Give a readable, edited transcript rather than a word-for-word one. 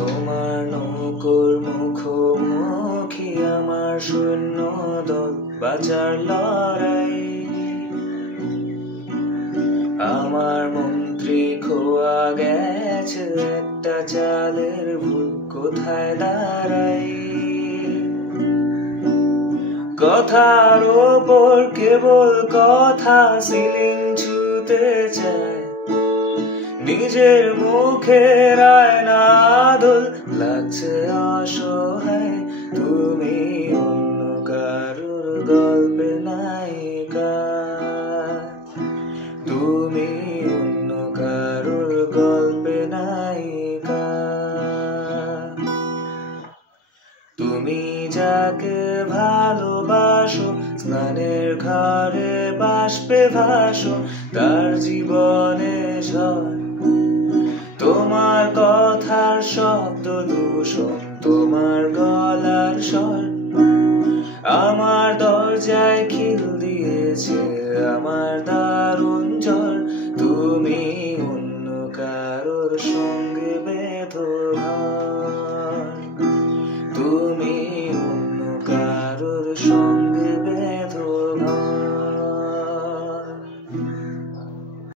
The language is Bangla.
তোমার নৌকোর মুখোমুখি আমার শূন্য দল বাঁচার লড়াই। আমার মন্ত্রী খোয়া গেছে একটা চালের ভুল কোথায় দাঁড়াই। কথার ওপর কেবল কথা সিলিং ছুতে চায়, নিজের মুখের আয়না দোল লাগছে অসহায়। তুমি অন্য কারুর গল্পে নায়িকা, তুমি অন্য কারুর গল্পে নায়িকা। তুমি যাকে ভালোবাসো স্নানের ঘরে বাষ্পে ভাসো, তার জীবনে ঝড় তোমার কথার শব্দ দূষণ, তোমার গলার স্বর আমার দরজায় খিল দিয়েছে, আমার